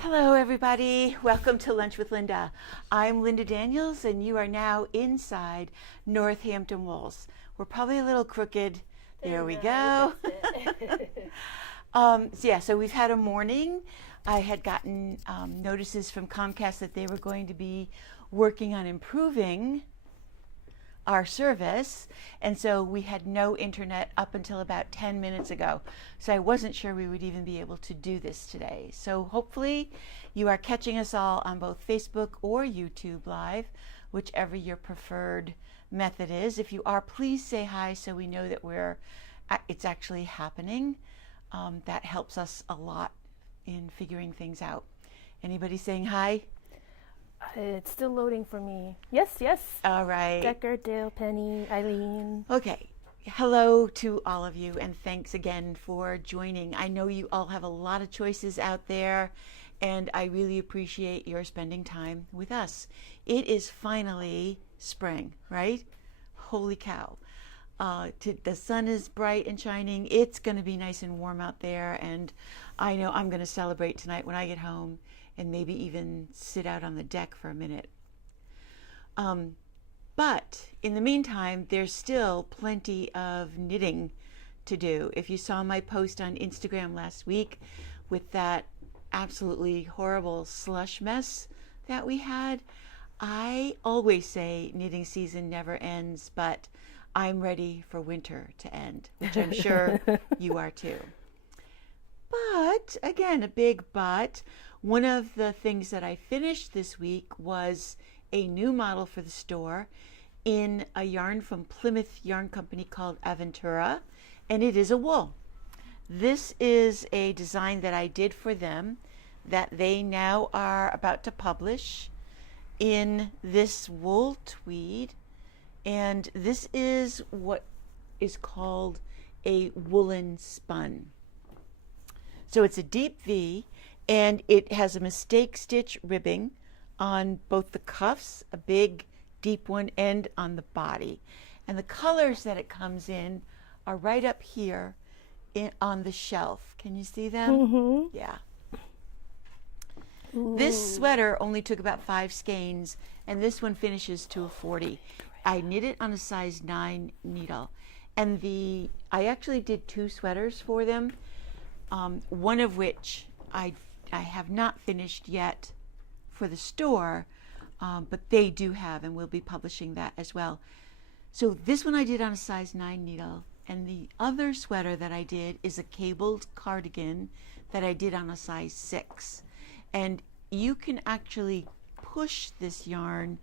Hello, everybody. Welcome to Lunch with Linda. I'm Linda Daniels, and you are now inside Northampton Wools. We're probably a little crooked. There we go. So we've had a morning. I had gotten notices from Comcast that they were going to be working on improving our service, and so we had no internet up until about 10 minutes ago. So I wasn't sure we would even be able to do this today. So hopefully you are catching us all on both Facebook or YouTube Live, whichever your preferred method is. If you are, please say hi so we know that it's actually happening. That helps us a lot in figuring things out. Anybody saying hi? It's still loading for me. Yes, yes. All right. Decker, Dale, Penny, Eileen. Okay. Hello to all of you, and thanks again for joining. I know you all have a lot of choices out there, and I really appreciate your spending time with us. It is finally spring, right? Holy cow. The sun is bright and shining. It's going to be nice and warm out there, and I know I'm going to celebrate tonight when I get home and maybe even sit out on the deck for a minute. But in the meantime, there's still plenty of knitting to do. If you saw my post on Instagram last week with that absolutely horrible slush mess that we had, I always say knitting season never ends, but I'm ready for winter to end, which I'm sure you are too. But, again, a big but, one of the things that I finished this week was a new model for the store in a yarn from Plymouth Yarn Company called Aventura, and it is a wool. This is a design that I did for them that they now are about to publish in this wool tweed, and this is what is called a woolen spun. So it's a deep V, and it has a mistake stitch ribbing on both the cuffs, a big deep one, and on the body. And the colors that it comes in are right up here on the shelf. Can you see them? Mm-hmm. Yeah. Ooh. This sweater only took about 5 skeins, and this one finishes to a 40. I knit it on a size 9 needle, and I actually did 2 sweaters for them, one of which I have not finished yet for the store, but they do have, and we'll be publishing that as well. So this one I did on a size 9 needle, and the other sweater that I did is a cabled cardigan that I did on a size 6. And you can actually push this yarn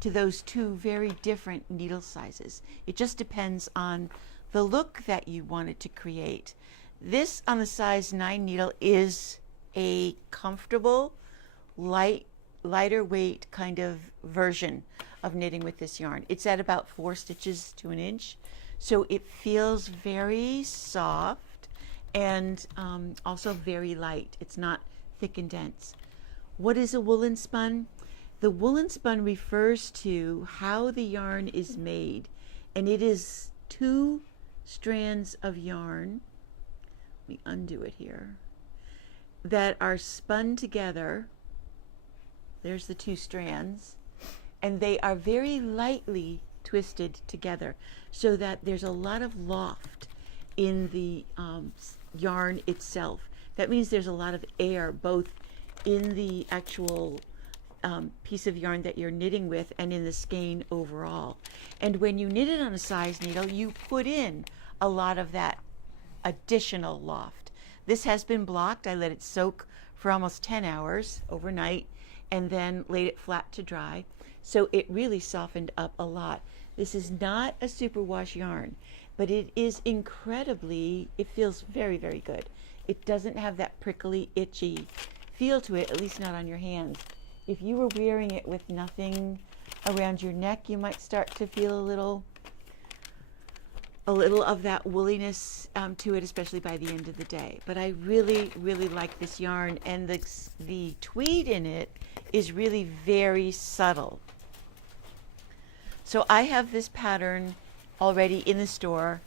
to those 2 very different needle sizes. It just depends on the look that you wanted to create. This on the size 9 needle is a comfortable, lighter weight kind of version of knitting with this yarn. It's at about 4 stitches to an inch, so it feels very soft and also very light. It's not thick and dense. What is a woolen spun? The woolen spun refers to how the yarn is made, and it is 2 strands of yarn. Let me undo it here. That are spun together. There's the 2 strands, and they are very lightly twisted together so that there's a lot of loft in the yarn itself. That means there's a lot of air both in the actual piece of yarn that you're knitting with and in the skein overall. And when you knit it on a size needle, you put in a lot of that additional loft. This has been blocked. I let it soak for almost 10 hours overnight and then laid it flat to dry. So it really softened up a lot. This is not a superwash yarn, but it is it feels very, very good. It doesn't have that prickly, itchy feel to it, at least not on your hands. If you were wearing it with nothing around your neck, you might start to feel a little of that woolliness to it, especially by the end of the day. But I really, really like this yarn, and the tweed in it is really very subtle. So I have this pattern already in the store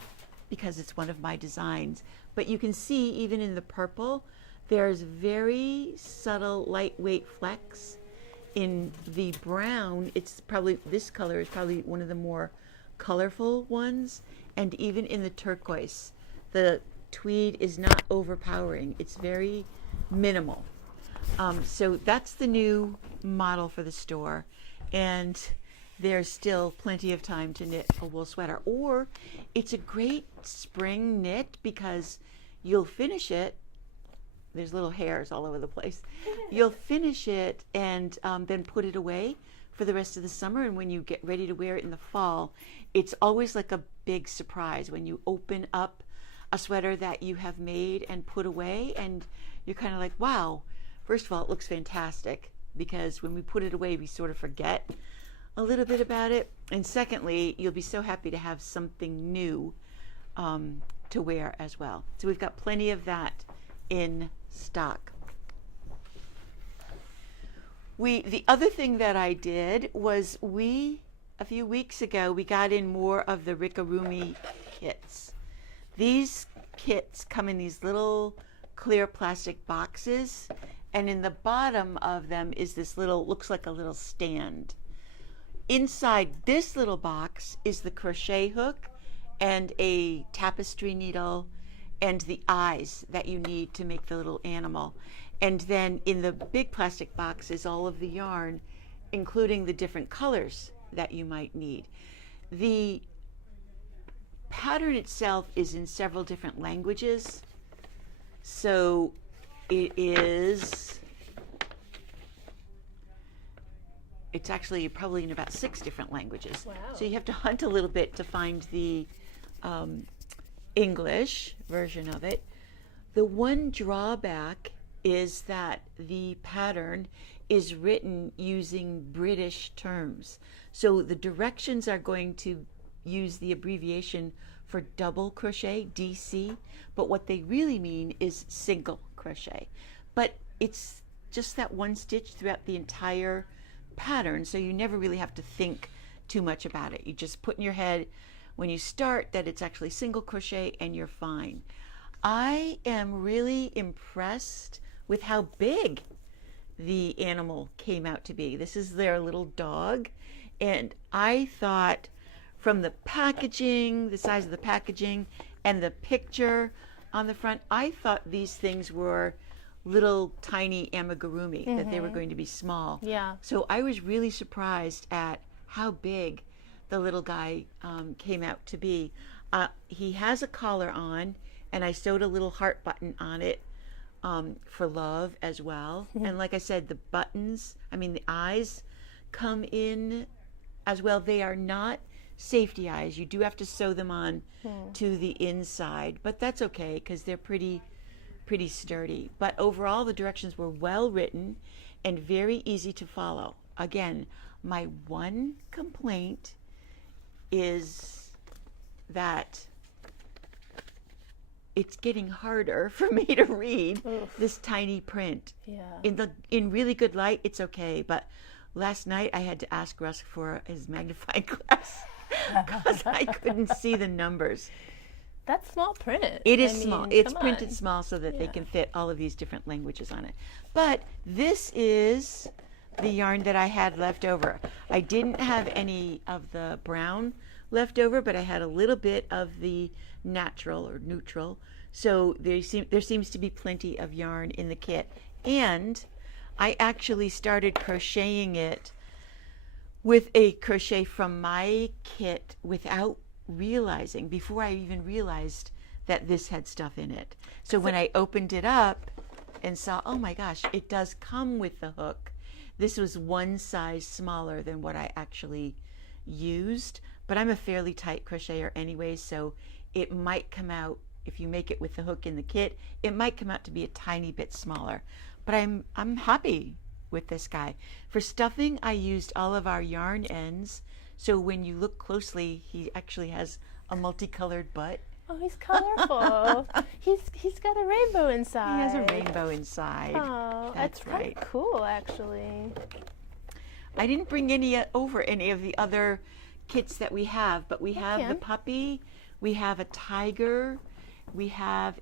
because it's one of my designs. But you can see even in the purple There's very subtle, lightweight flecks. In the brown, it's probably, this color is probably one of the more colorful ones. And even in the turquoise, the tweed is not overpowering. It's very minimal. So that's the new model for the store. And there's still plenty of time to knit a wool sweater. Or it's a great spring knit because you'll finish it. There's little hairs all over the place. You'll finish it and then put it away for the rest of the summer. And when you get ready to wear it in the fall, it's always like a big surprise when you open up a sweater that you have made and put away. And you're kind of like, wow, first of all, it looks fantastic because when we put it away, we sort of forget a little bit about it. And secondly, you'll be so happy to have something new to wear as well. So we've got plenty of that in stock. The other thing that I did was a few weeks ago, we got in more of the Rickarumi kits. These kits come in these little clear plastic boxes, and in the bottom of them is this little, looks like a little stand. Inside this little box is the crochet hook and a tapestry needle and the eyes that you need to make the little animal. And then in the big plastic box is all of the yarn, including the different colors that you might need. The pattern itself is in several different languages. So it's actually probably in about 6 different languages. Wow. So you have to hunt a little bit to find the English version of it. The one drawback is that the pattern is written using British terms. So the directions are going to use the abbreviation for double crochet, DC, but what they really mean is single crochet. But it's just that one stitch throughout the entire pattern, so you never really have to think too much about it. You just put in your head when you start that it's actually single crochet and you're fine. I am really impressed with how big the animal came out to be. This is their little dog, and I thought from the packaging, the size of the packaging, and the picture on the front, I thought these things were little tiny amigurumi, that they were going to be small. Yeah. So I was really surprised at how big the little guy came out to be. He has a collar on, and I sewed a little heart button on it for love as well. And like I said, the buttons, the eyes come in as well. They are not safety eyes. You do have to sew them on to the inside, but that's okay because they're pretty sturdy. But overall, the directions were well written and very easy to follow. Again, my one complaint is that it's getting harder for me to read this tiny print. Yeah. In really good light, it's okay, but last night I had to ask Russ for his magnifying glass because I couldn't see the numbers. That's small print. It is small. It's come printed on. small so that they can fit all of these different languages on it. But this is the yarn that I had left over. I didn't have any of the brown left over, but I had a little bit of the natural or neutral. So there seems to be plenty of yarn in the kit. And I actually started crocheting it with a crochet from my kit without realizing, before I even realized that this had stuff in it. So when I opened it up and saw, oh my gosh, it does come with the hook. This was one size smaller than what I actually used, but I'm a fairly tight crocheter anyway, so it might come out, if you make it with the hook in the kit, it might come out to be a tiny bit smaller. But I'm happy with this guy. For stuffing, I used all of our yarn ends. So when you look closely, he actually has a multicolored butt. Oh, he's colorful. he's got a rainbow inside. He has a rainbow inside. Oh, that's kind right. of cool, actually. I didn't bring any of the other kits that we have, but we have the puppy, we have a tiger, we have the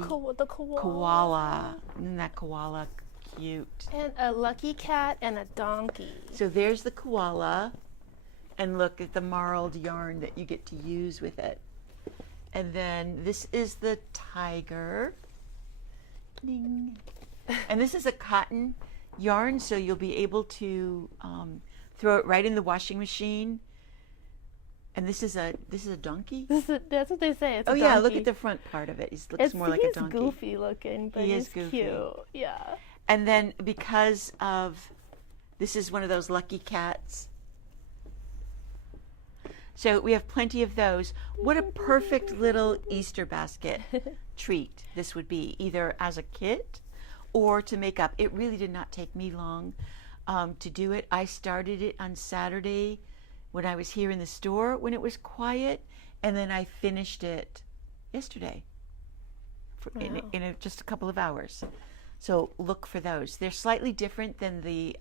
koala. koala. Isn't that koala cute? And a lucky cat and a donkey. So there's the koala. And look at the marled yarn that you get to use with it. And then this is the tiger. Ding. And this is a cotton yarn, so you'll be able to throw it right in the washing machine. And this is a donkey? That's what they say. It's a yeah, donkey. look at the front part of it. It looks more like a donkey. He's goofy looking, but He is he's goofy. cute. Yeah. And then because of, this is one of those lucky cats. So we have plenty of those. What a perfect little Easter basket treat this would be, either as a kit or to make up. It really did not take me long to do it. I started it on Saturday when I was here in the store when it was quiet, and then I finished it yesterday in just a couple of hours. So look for those. They're slightly different than the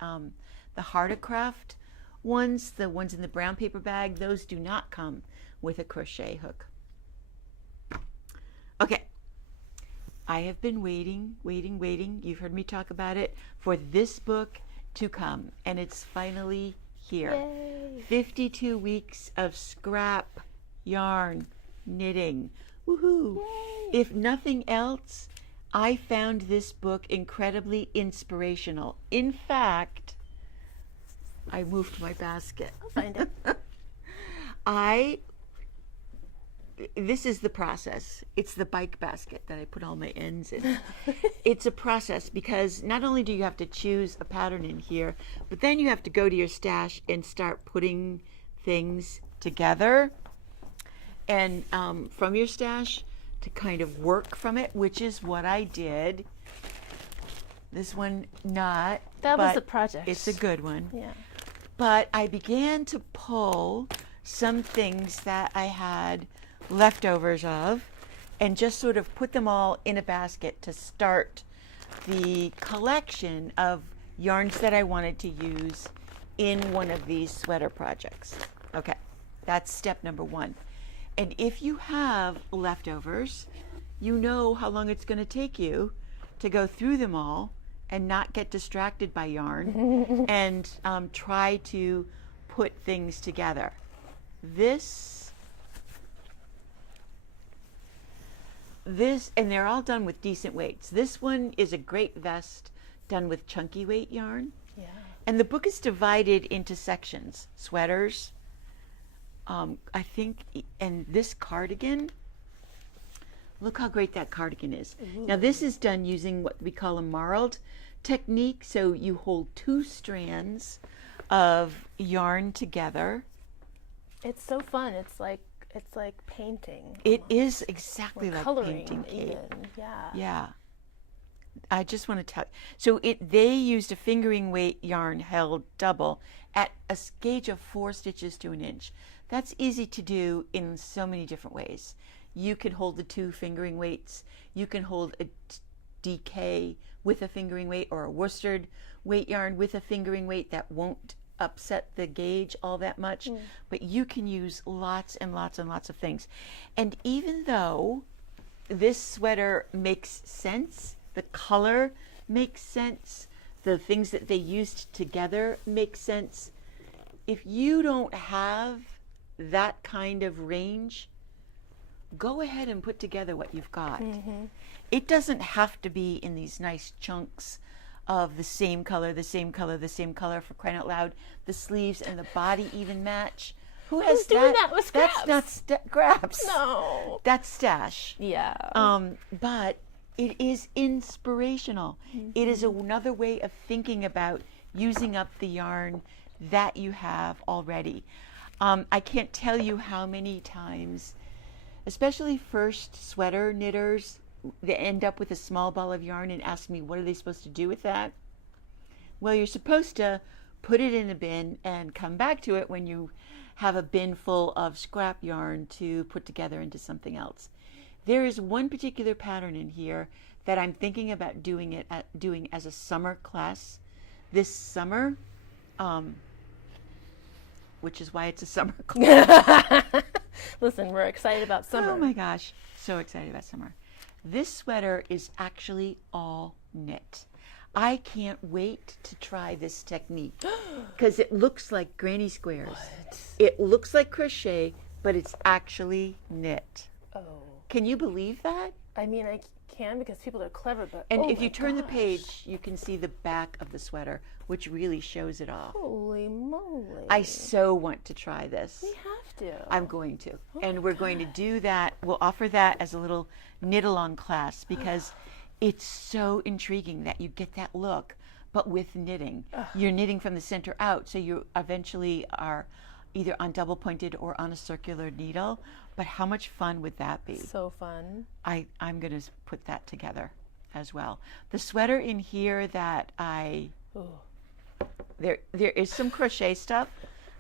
Hardicraft ones, the ones in the brown paper bag. Those do not come with a crochet hook. Okay, I have been waiting. You've heard me talk about it for this book to come, and it's finally here. Yay. 52 weeks of scrap yarn knitting. Woohoo! Yay. If nothing else, I found this book incredibly inspirational. In fact, I moved my basket. I'll find it. This is the process. It's the bike basket that I put all my ends in. It's a process because not only do you have to choose a pattern in here, but then you have to go to your stash and start putting things together. And from your stash to kind of work from it, which is what I did. This one not. That was but a project. It's a good one. Yeah. But I began to pull some things that I had leftovers of and just sort of put them all in a basket to start the collection of yarns that I wanted to use in one of these sweater projects. Okay, that's step number one. And if you have leftovers, you know how long it's going to take you to go through them all and not get distracted by yarn and try to put things together. This, and they're all done with decent weights. This one is a great vest done with chunky weight yarn. Yeah. And the book is divided into sections. Sweaters, I think, and this cardigan. Look how great that cardigan is. Ooh. Now this is done using what we call a marled technique. So you hold two strands of yarn together. It's so fun. It's like painting. It is exactly Or like coloring painting, Kate. even. Yeah. Yeah. I just want to tell you. So they used a fingering weight yarn held double at a gauge of 4 stitches to an inch. That's easy to do in so many different ways. You can hold the 2 fingering weights. You can hold a DK with a fingering weight or a worsted weight yarn with a fingering weight that won't upset the gauge all that much. But you can use lots and lots and lots of things. And even though this sweater makes sense, the color makes sense, the things that they used together make sense, if you don't have that kind of range, go ahead and put together what you've got. It doesn't have to be in these nice chunks of the same color, the same color, the same color, for crying out loud. The sleeves and the body even match. Who's doing that with That's not scraps. No. That's stash. Yeah. But it is inspirational. It is another way of thinking about using up the yarn that you have already. I can't tell you how many times, especially first sweater knitters, they end up with a small ball of yarn and ask me, what are they supposed to do with that? Well, you're supposed to put it in a bin and come back to it when you have a bin full of scrap yarn to put together into something else. There is one particular pattern in here that I'm thinking about doing as a summer class this summer, which is why it's a summer class. Listen, we're excited about summer. Oh my gosh, so excited about summer. This sweater is actually all knit. I can't wait to try this technique because it looks like granny squares. What? It looks like crochet, but it's actually knit. Oh. Can you believe that? I mean, I can because people are clever, but And oh if my you turn the gosh. page, you can see the back of the sweater, which really shows it off. Holy moly. I so want to try this. We have to. I'm going to. Oh And my we're going to do that. We'll offer that as a little knit along class because it's so intriguing that you get that look, but with knitting. You're knitting from the center out, so you eventually are either on double pointed or on a circular needle. But how much fun would that be? So fun. I'm going to put that together as well. The sweater in here that Ooh. there is some crochet stuff.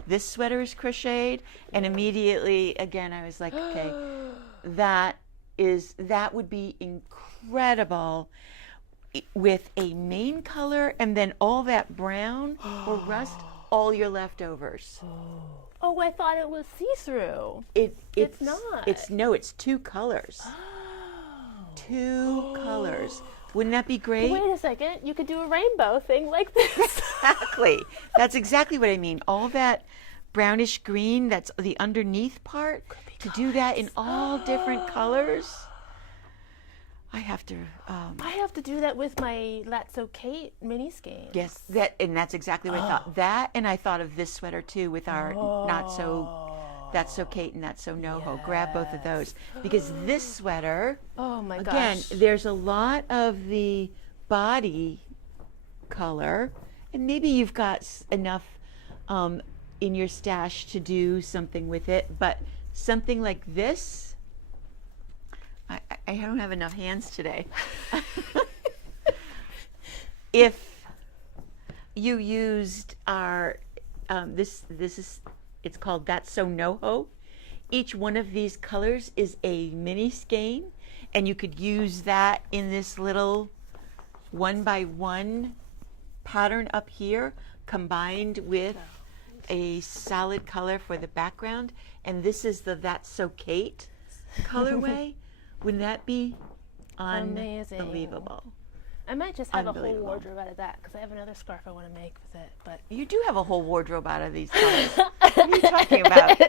This sweater is crocheted, and immediately again I was like, okay, that would be incredible with a main color and then all that brown or rust, all your leftovers. Oh, I thought it was see-through. It's not. It's two colors. Two colors. Wouldn't that be great? Wait a second. You could do a rainbow thing like this. Exactly. That's exactly what I mean. All that brownish green, that's the underneath part, to do that in all different colors. I have to do that with my That's So Kate mini skein. yes, that's exactly what I thought. That, and I thought of this sweater too with our That's So Kate and That's So NoHo. Grab both of those because this sweater, Oh my again, gosh. there's a lot of the body color, and maybe you've got enough in your stash to do something with it, but something like this, I don't have enough hands today. If you used our, it's called That's So NoHo. Each one of these colors is a mini skein, and you could use that in this little 1x1 pattern up here, combined with a solid color for the background. And this is the That's So Kate colorway. Wouldn't that be Amazing. unbelievable? I might just have a whole Unbelievable. wardrobe out of that because I have another scarf I want to make with it. But You do have a whole wardrobe out of these colors. What are you talking about?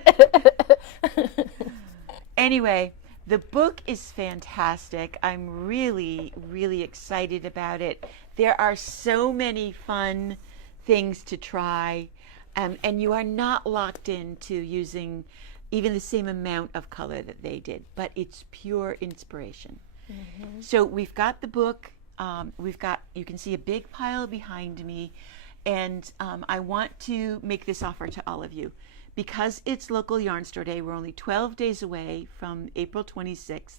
Anyway, the book is fantastic. I'm really, really excited about it. There are so many fun things to try, and you are not locked into using even the same amount of color that they did, but it's pure inspiration. So we've got the book. You can see a big pile behind me, and I want to make this offer to all of you. Because it's Local Yarn Store Day, we're only 12 days away from April 26th.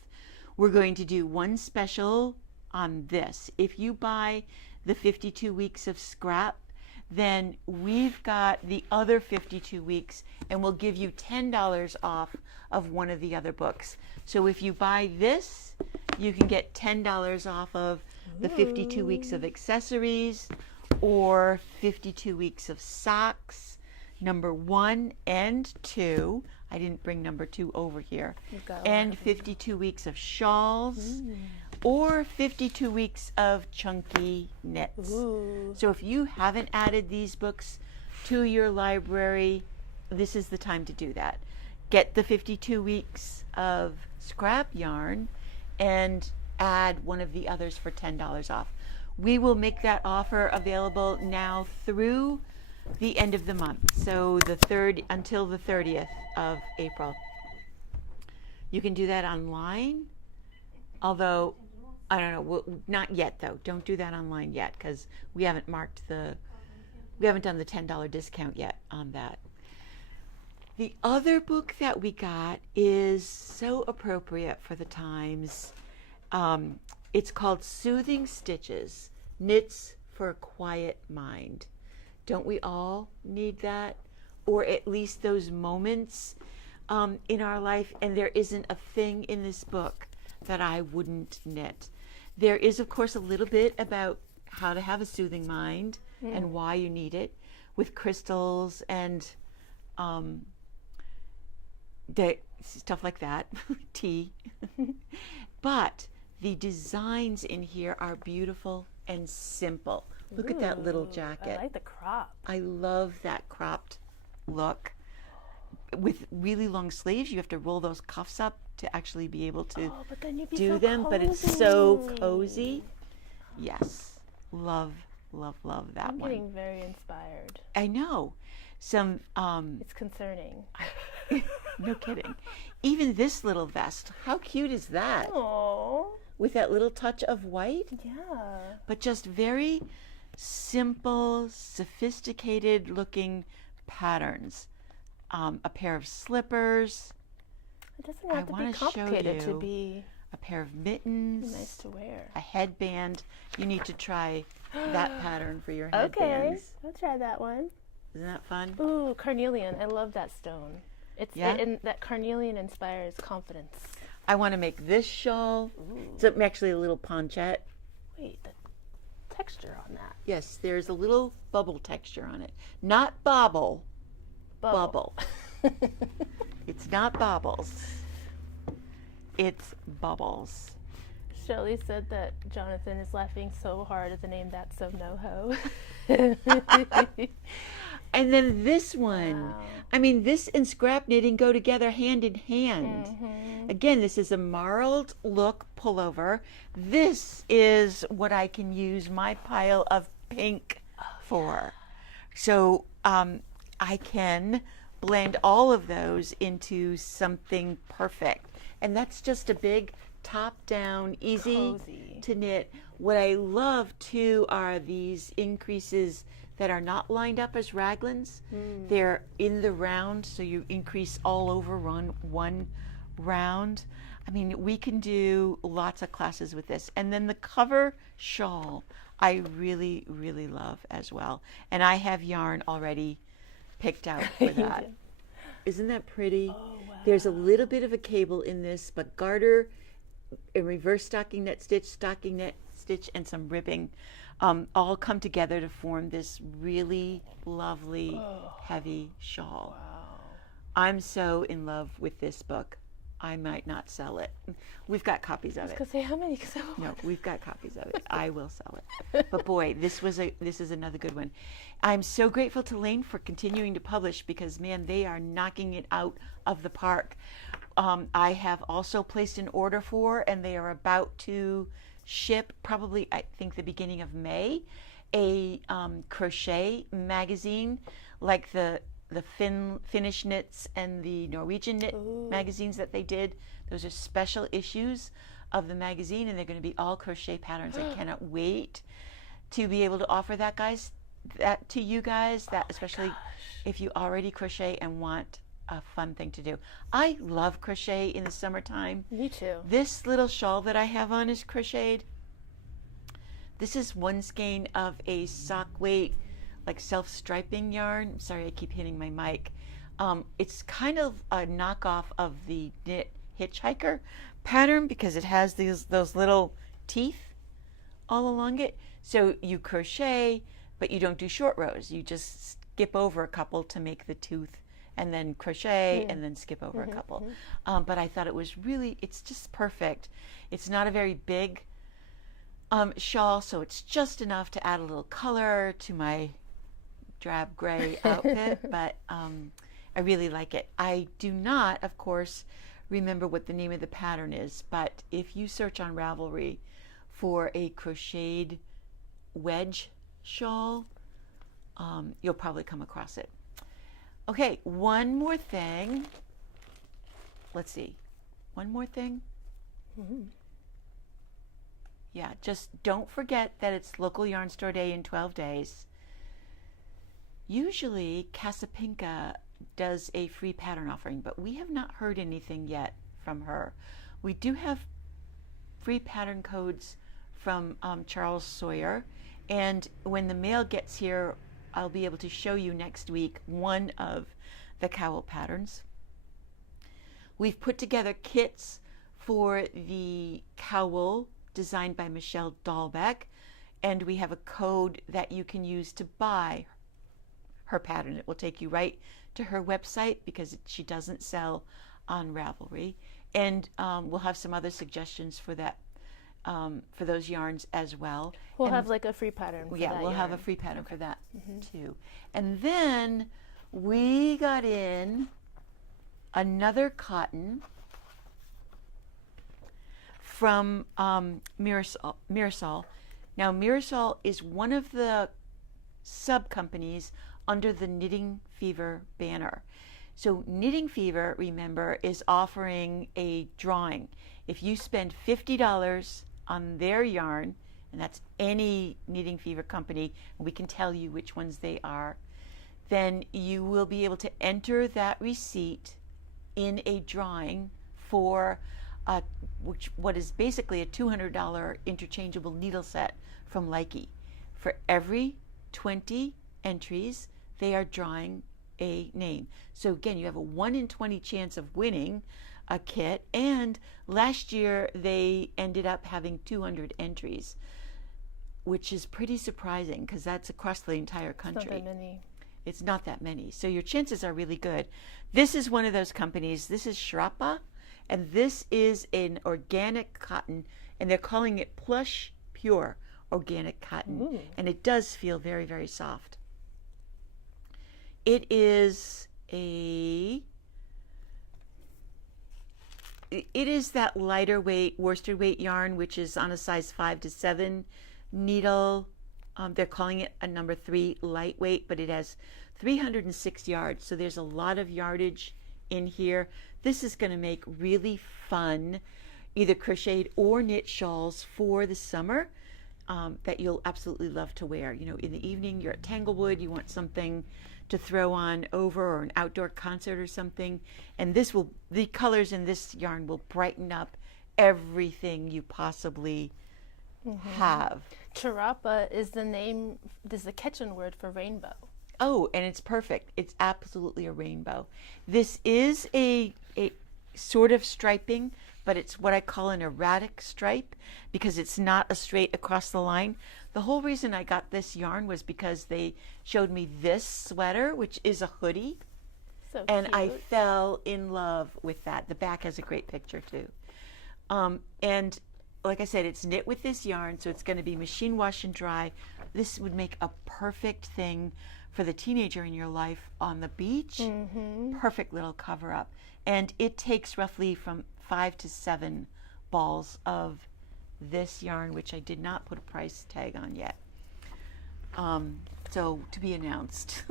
We're going to do one special on this. If you buy the 52 weeks of scrap, then we've got the other 52 weeks, and we'll give you $10 off of one of the other books. So if you buy this, you can get $10 off of the 52 weeks of accessories or 52 weeks of socks, number 1 and 2. I didn't bring number 2 over here. You've got a lot And of them. 52 weeks of shawls or 52 weeks of chunky knits. Ooh. So if you haven't added these books to your library, this is the time to do that. Get the 52 weeks of scrap yarn and add one of the others for $10 off. We will make that offer available now through the end of the month, so until the 30th of April. You can do that online, although I don't know, not yet though. Don't do that online yet because we haven't done the $10 discount yet on that. The other book that we got is so appropriate for the times. It's called Soothing Stitches, Knits for a Quiet Mind. Don't we all need that? Or at least those moments in our life, and there isn't a thing in this book that I wouldn't knit. There is, of course, a little bit about how to have a soothing mind and why you need it, with crystals and stuff like that, tea. But the designs in here are beautiful and simple. Look at that little Ooh, jacket. I like the crop. I love that cropped look. With really long sleeves, you have to roll those cuffs up to actually be able to Oh, but then you'd be do so them, but it's so cozy. cozy. Yes, love, love, love that I'm one. getting very inspired. I know. Some, It's concerning. no kidding. Even this little vest, how cute is that? Oh, With that little touch of white, yeah. but just very simple, sophisticated looking patterns. A pair of slippers, It doesn't have to be wanna show complicated to you be a pair of mittens, nice to wear. a headband. You need to try that pattern for your Okay, headbands. I'll try that one. Isn't that fun? Ooh, carnelian. I love that stone. It's Yeah? and that carnelian inspires confidence. I want to make this shawl. It's actually a little ponchette. Wait, the texture on that. Yes, there's a little bubble texture on it. Not bobble, bubble. It's not bobbles. It's bubbles. Shelley said that Jonathan is laughing so hard at the name That's So No Ho. And then this one. Wow. I mean, this and scrap knitting go together hand in hand. Again, this is a marled look pullover. This is what I can use my pile of pink for. So I can blend all of those into something perfect. And that's just a big top-down, easy Cozy. to knit. What I love too are these increases that are not lined up as raglans. They're in the round, so you increase all over one round. I mean, we can do lots of classes with this. And then the cover shawl, I really, really love as well. And I have yarn already picked out for that. Isn't that pretty? Oh, wow. There's a little bit of a cable in this, but garter, a reverse stocking net stitch, and some ribbing all come together to form this really lovely, heavy shawl. Wow. I'm so in love with this book. I might not sell it. We've got copies of I was it. gonna say how many? No, we've got copies of it. I will sell it. But boy, this is another good one. I'm so grateful to Lane for continuing to publish because, man, they are knocking it out of the park. I have also placed an order for, and they are about to ship, probably I think the beginning of May, a crochet magazine like the Finnish knits and the Norwegian knit magazines that they did. Those are special issues of the magazine, and they're going to be all crochet patterns. I cannot wait to be able to offer that to you guys, that especially if you already crochet and want a fun thing to do. I love crochet in the summertime. Me too. This little shawl that I have on is crocheted. This is one skein of a sock weight, like self-striping yarn. Sorry, I keep hitting my mic. It's kind of a knockoff of the knit hitchhiker pattern because it has those little teeth all along it. So you crochet, but you don't do short rows. You just skip over a couple to make the tooth, and then crochet, and then skip over a couple. But I thought it's just perfect. It's not a very big shawl, so it's just enough to add a little color to my drab gray outfit, but I really like it. I do not, of course, remember what the name of the pattern is, but if you search on Ravelry for a crocheted wedge shawl, you'll probably come across it. Okay, one more thing. Let's see. One more thing. Yeah, just don't forget that it's Local Yarn Store Day in 12 days. Usually Casapinka does a free pattern offering, but we have not heard anything yet from her. We do have free pattern codes from Charles Sawyer, and when the mail gets here, I'll be able to show you next week one of the cowl patterns. We've put together kits for the cowl designed by Michelle Dahlbeck, and we have a code that you can use to buy her pattern. It will take you right to her website because she doesn't sell on Ravelry, and we'll have some other suggestions for that, for those yarns as well. We'll And have like a free pattern for yeah, that we'll have a yarn. free pattern for that too. And then we got in another cotton from Mirasol. Now, Mirasol is one of the sub companies under the Knitting Fever banner. So Knitting Fever, remember, is offering a drawing. If you spend $50 on their yarn, and that's any Knitting Fever company, and we can tell you which ones they are, then you will be able to enter that receipt in a drawing for what is basically a $200 interchangeable needle set from LYS. For every 20 entries, they are drawing a name. So again, you have a 1 in 20 chance of winning a kit, and last year they ended up having 200 entries, which is pretty surprising because that's across the entire country. It's not that many. It's not that many. So your chances are really good. This is one of those companies. This is Shrapa, and this is an organic cotton, and they're calling it Plush Pure Organic Cotton. Ooh. And it does feel very, very soft. It is that lighter weight worsted weight yarn, which is on a size 5 to 7 needle. They're calling it a number 3 lightweight, but it has 306 yards, so there's a lot of yardage in here. This is going to make really fun either crocheted or knit shawls for the summer that you'll absolutely love to wear. You know, in the evening you're at Tanglewood, you want something to throw on over, or an outdoor concert or something, and the colors in this yarn will brighten up everything you possibly have. Charapa is the kitchen word for rainbow. Oh, and it's perfect. It's absolutely a rainbow. This is a sort of striping, but it's what I call an erratic stripe because it's not a straight across the line. The whole reason I got this yarn was because they showed me this sweater, which is a hoodie, So and I cute. fell in love with that. The back has a great picture too. And like I said, it's knit with this yarn, so it's going to be machine wash and dry. This would make a perfect thing for the teenager in your life on the beach. Perfect little cover up. And it takes roughly from 5 to 7 balls of this yarn, which I did not put a price tag on yet. So to be announced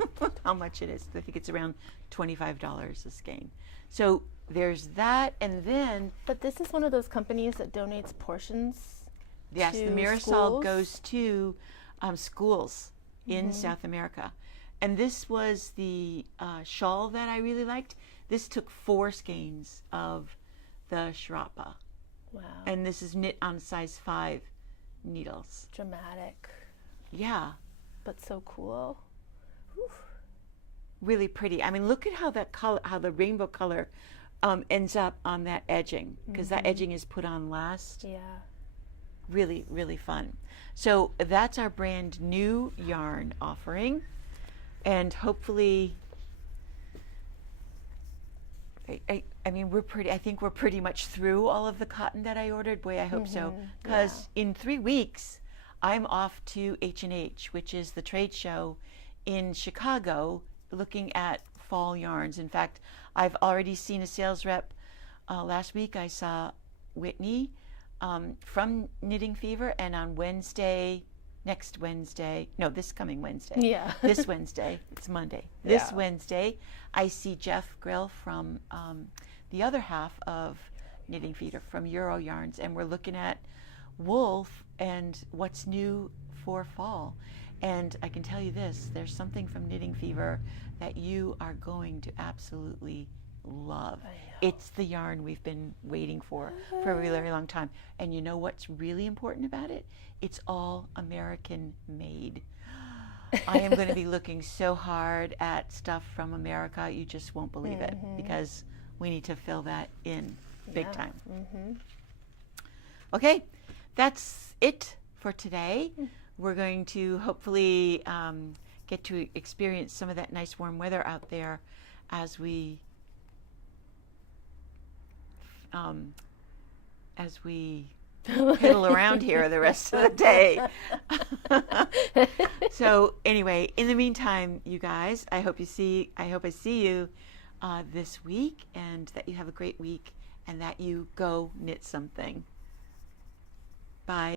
how much it is. I think it's around $25 a skein. So there's that, and then But this is one of those companies that donates portions. yes, to the Mirasol schools? goes to schools in South America. And this was the shawl that I really liked. This took 4 skeins of the Shrapa. Wow. And this is knit on size 5 needles. Dramatic, Yeah, but so cool. really pretty. I mean, look at how that color, how the rainbow color ends up on that edging, because that edging is put on last. Yeah. Really, really fun. So that's our brand new yarn offering, and hopefully, I mean, I think we're pretty much through all of the cotton that I ordered. Boy, I hope so, because in 3 weeks, I'm off to H&H, which is the trade show in Chicago, looking at fall yarns. In fact, I've already seen a sales rep. Last week I saw Whitney from Knitting Fever, and on this coming Wednesday. Yeah. This Wednesday, it's Monday. This Yeah. Wednesday, I see Jeff Grill from the other half of Knitting Fever, from Euro Yarns, and we're looking at wool and what's new for fall. And I can tell you this, there's something from Knitting Fever that you are going to absolutely love. It's the yarn we've been waiting for a really, very long time. And you know what's really important about it? It's all American made. I am going to be looking so hard at stuff from America, you just won't believe it, because we need to fill that in big time. Okay, that's it for today. We're going to hopefully get to experience some of that nice warm weather out there as we as we piddle around here the rest of the day. So anyway, in the meantime, you guys, I hope I see you this week, and that you have a great week, and that you go knit something. Bye.